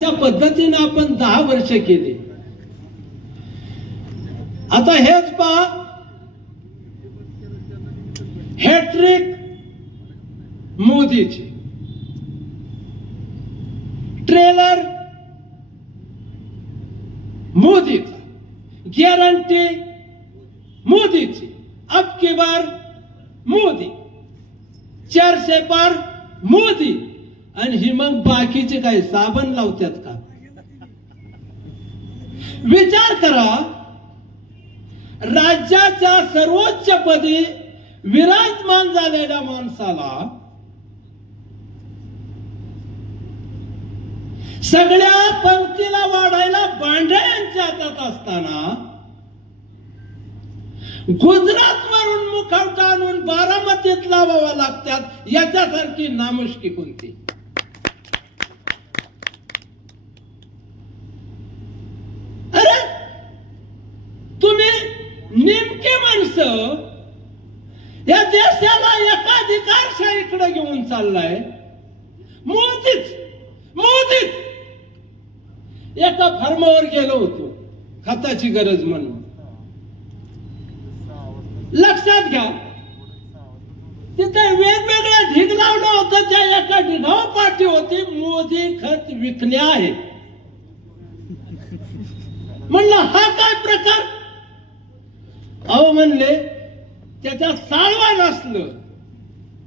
त्या पद्धतीनं आपण दहा वर्ष केली. आता हेच पहा. हॅट्रिक मोदीची ट्रेलर मोदीचा. गॅरंटी मोदीची. अब की बार मोदी. चारशे पार मोदी. आणि ही मग बाकीचे काय साबण लावतात का? विचार करा. राज्याच्या सर्वोच्च पदी विराजमान झालेल्या माणसाला सगळ्या पंक्तीला वाढायला बांड्या यांच्या हातात असताना गुजरात वरून मुखवटा आणून बारामतीत लावावा लागतात याच्यासारखी नामुष्की कोणती अरे तुम्ही नेमके माणसं या देशाला एकाधिकारशाहीकडे घेऊन चाललाय. मोदीच मोदीच. एका फार्मावर गेलो होतो खताची गरज म्हणून. लक्षात घ्या तिथे वेगवेगळ्या ढीग लावलं होतं त्या एका ढिगाव पाठी होती मोदी खत विकणे आहे. म्हणलं हा काय प्रकार? अहो म्हणले त्याचा साळवा नसलं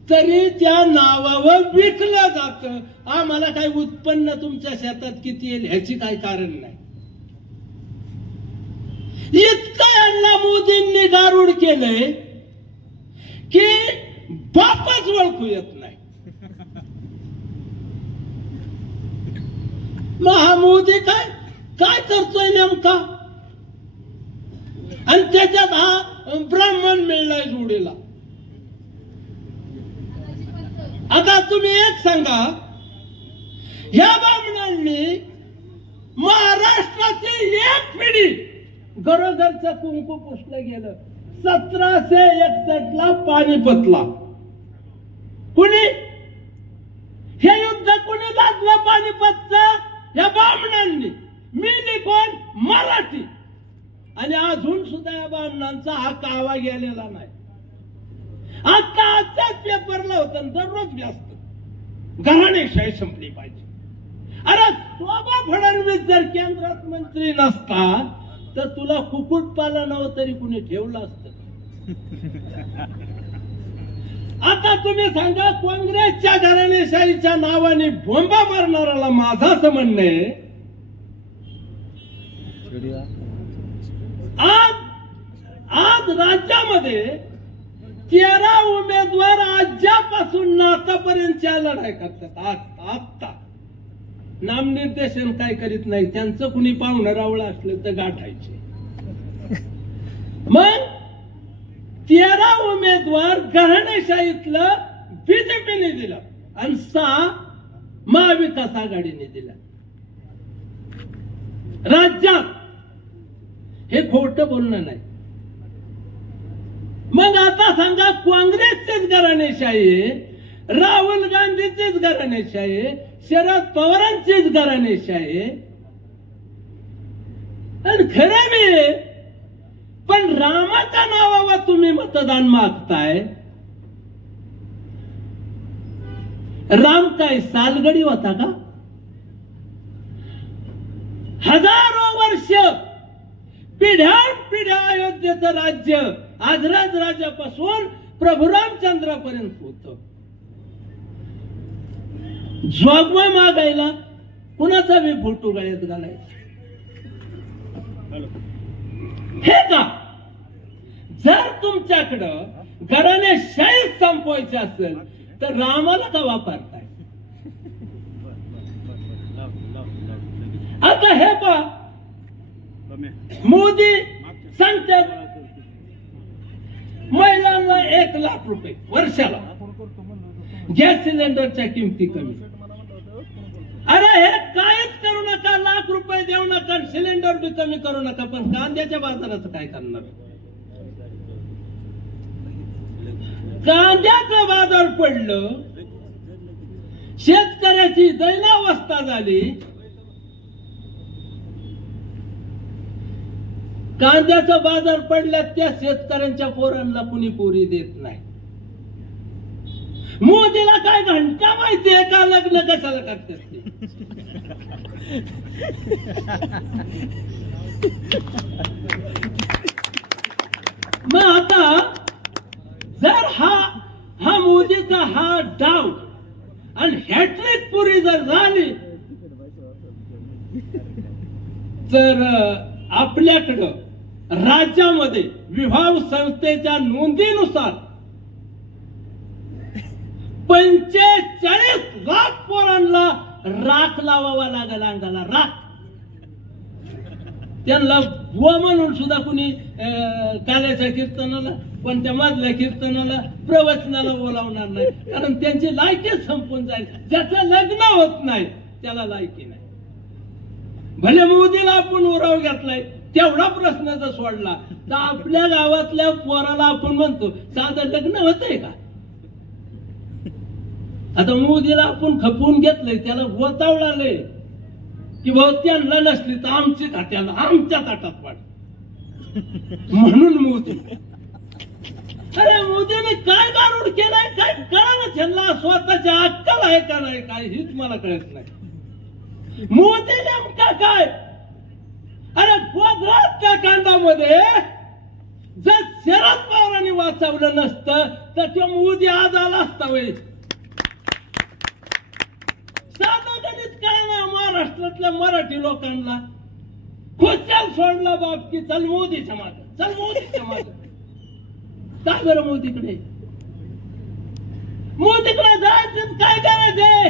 तरी त्या नावावर विकलं जात. आम्हाला काय उत्पन्न तुमच्या शेतात किती येईल ह्याची काही कारण नाही. इतकं यांना मोदींनी गारुड केलंय की बापच ओळखू येत नाही. महामोदी काय काय करतोय नेमका? आणि त्याच्यात हा ब्राह्मण मिळलाय जोडीला. आता तुम्ही एक सांगा ह्या ब्राह्मणांनी महाराष्ट्राची एक पिढी घरोघरचं कुंकू पुसलं गेलं. सतराशे एकसष्ट ला पानिपतला कुणी? हे युद्ध कुणी लादलं पानिपतचं या ब्राह्मणांनी. मी कोण मराठी. आणि अजून सुद्धा या ब्राह्मणांचा हा कावा गेलेला नाही. आता आजचाच पेपरला होता दररोज व्यस्त. घराणेशाही संपली पाहिजे. अरे शोभा फडणवीस जर केंद्रात मंत्री नसता तर तुला कुकुट पालनावर तरी कुणी ठेवलं असत? आता तुम्ही सांगा काँग्रेसच्या घराणेशाहीच्या नावाने बोंबा मारणाऱ्याला माझा म्हणणं आहे आज आज राज्यामध्ये तेरा उमेदवार आजच्यापासून आतापर्यंतच्या लढाई करतात. आज आत्ता. नामनिर्देशन काय करीत नाही त्यांचं कुणी पाहुणं रावळ असलं तर गाठायचे. मग तेरा उमेदवार घराणेशाहीतलं बीजेपीने दिलं आणि सहा महाविकास आघाडीने दिला. राज्यात हे खोट बोलणं नाही. मग आता सांगा काँग्रेसचेच घराणेशाही आहे राहुल गांधीचीच घराणेशाही आहे शरद पवारांचीच घराणेशाही आहे आणि खरं मी पण रामाच्या नावावर तुम्ही मतदान मागताय. राम काय सालगडी होता का? हजारो वर्ष पिढ्या पिढ्या अयोध्येचं राज्य आजराज राजापासून प्रभू रामचंद्रापर्यंत होत. जोगवा मागायला कुणाचा बी फोटो गळ्यात घालायचा? हे का? जर तुमच्याकडं घराने शाही संपवायचे असेल तर रामाला का वापरताय? आता हे पा मोदी सांगतात एक लाख रुपये वर्षाला. गॅस सिलेंडरच्या किमती कमी. अरे हे कायच करू नका लाख रुपये देऊ नका सिलेंडर बी कमी करू नका पण कांद्याच्या बाजाराचं काय करणार? कांद्याचं बाजार पडलं शेतकऱ्याची दैनावस्था झाली कांद्याचा बाजार पडल्यात त्या शेतकऱ्यांच्या पोरांना कुणी पोरी देत नाही. मोदीला काय घंटा माहितीये का लग्न कशाला करतात मग आता जर हा हा मोदीचा हा डाव आणि हॅट्रिक पुरी जर झाली तर आपल्याकडं राज्यामध्ये विभाग संस्थेच्या नोंदीनुसार पंचेचाळीस लाख पोरांना राख लावावा लागेल अंगाला राख. त्यांना व म्हणून सुद्धा कुणी अं, काल्याच्या कीर्तनाला पण त्या मधल्या कीर्तनाला प्रवचनाला बोलावणार नाही. कारण त्यांची लायकी संपून जाईल. ज्याचं लग्न होत नाही त्याला लायकी नाही. भले मोदीला आपण उराव घेतलाय तेवढा प्रश्न जर सोडला तर आपल्या गावातल्या पोराला आपण म्हणतो साधं लग्न होतंय का? आता मोदीला आपण खपवून घेतलंय त्याला गोतावळालंय की भाऊ त्यांना नसली तर आमची खात्याला आमच्या ताटात वाढ. म्हणून मोदी. अरे मोदीने काय गारुड केलाय काय कळा त्यांना स्वतःच्या अक्कल आहे का नाही? काय हेच मला कळत नाही. मोदी नेमका काय? अरे गोधराच्या कांडामध्ये जर शरद पवारांनी वाचवलं नसतं तर तो मोदी आज आला असता वेळी साधा गणित कळा महाराष्ट्रातल्या मराठी लोकांना. खुशाल सोडला बाप की चल मोदीच्या माग चल मोदीच्या माग का बरं मोदीकडे. मोदीकडे जायचं काय करायचंय?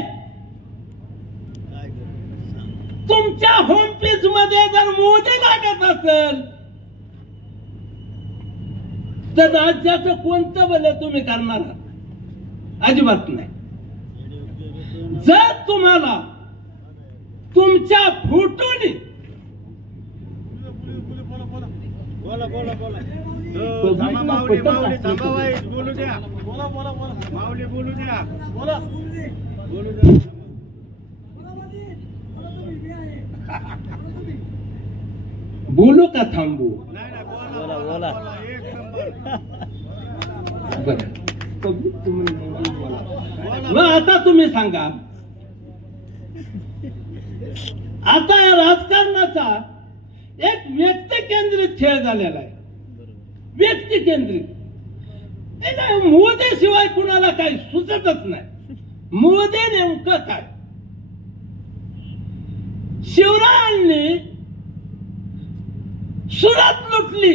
तुमच्या होम पेजमध्ये जर मोदी लागत असेल तर राज्याचं कोणतं भलं तुम्ही करणार? आहात? अजिबात नाही. जर तुम्हाला तुमच्या फुटून बोला बोला बोला. हो, माऊली माऊली बाई बोलू द्या. बोला बोला बोला. माऊली बोलू द्या. बोला. बोलू द्या. बोलू का थांबू? बरं. मग आता तुम्ही सांगा. आता या राजकारणाचा एक व्यक्ती केंद्रित खेळ झालेला आहे. व्यक्ती केंद्रित. मोदी शिवाय कुणाला काही सुचतच नाही. मोदी नेमकं काय? शिवरायांनी सुरत लुटली.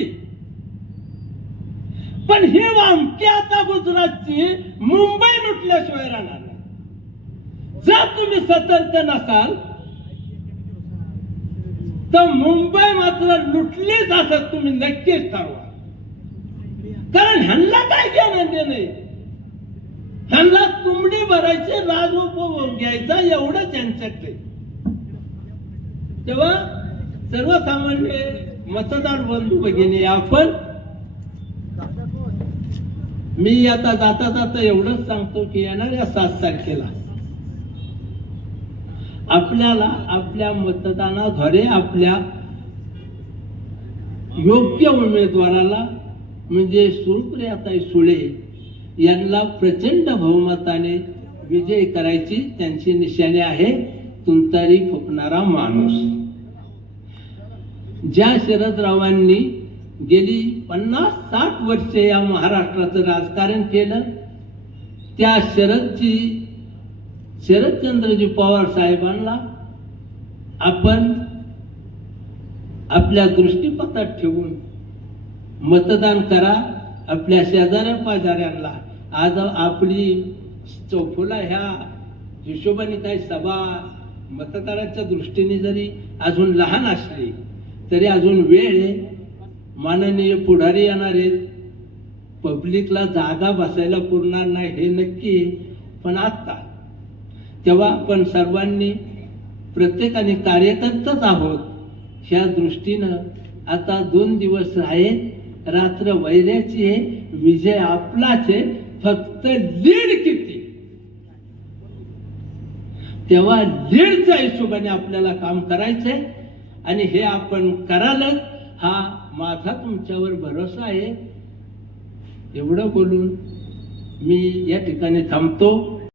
पण ही वामकी आता गुजरातची मुंबई लुटल्याशिवाय राहणार नाही. जर तुम्ही सतर्क नसाल तर मुंबई मात्र लुटलीच असं तुम्ही नक्कीच ठरवा. कारण ह्यांना काय घेणं देणं ह्यांना तुंबडी भरायचे राजोपभोग घ्यायचा एवढंच यांच्याकडे तेव्हा सर्वसामान्य मतदार बंधू भगिनी आपण मी आता जाता जाता एवढंच सांगतो की येणाऱ्या सात तारखेला आपल्याला आपल्या मतदानाद्वारे आपल्या योग्य उमेदवाराला म्हणजे सुप्रियाताई सुळे यांना प्रचंड बहुमताने विजय करायची त्यांची निशाणी आहे. तुंतारी फुकणारा माणूस. ज्या शरदरावांनी गेली पन्नास साठ वर्षे या महाराष्ट्राचं राजकारण केलं त्या शरदजी शरदचंद्रजी पवार साहेबांना आपण आपल्या दृष्टीपथात ठेवून मतदान करा आपल्या शेजाऱ्या पाजाऱ्यांना आज आपली चौफुला ह्या हिशोबाने काही सभा मतदाराच्या दृष्टीने जरी अजून लहान असली तरी अजून वेळ आहे. माननीय पुढारी येणार आहेत. पब्लिकला जागा बसायला पुरणार नाही हे नक्की पण आत्ता तेव्हा आपण सर्वांनी प्रत्येकाने कार्यकर्ताच आहोत ह्या दृष्टीनं आता दोन दिवस आहेत. रात्र वैऱ्याची आहे. विजय आपलाच आहे. फक्त लीड किती? तेव्हा लीडच्या हिशोबाने आपल्याला काम करायचंय. आणि हे आपण करालच हा माझा तुमच्यावर भरोसा आहे. एवढं बोलून मी या ठिकाणी थांबतो.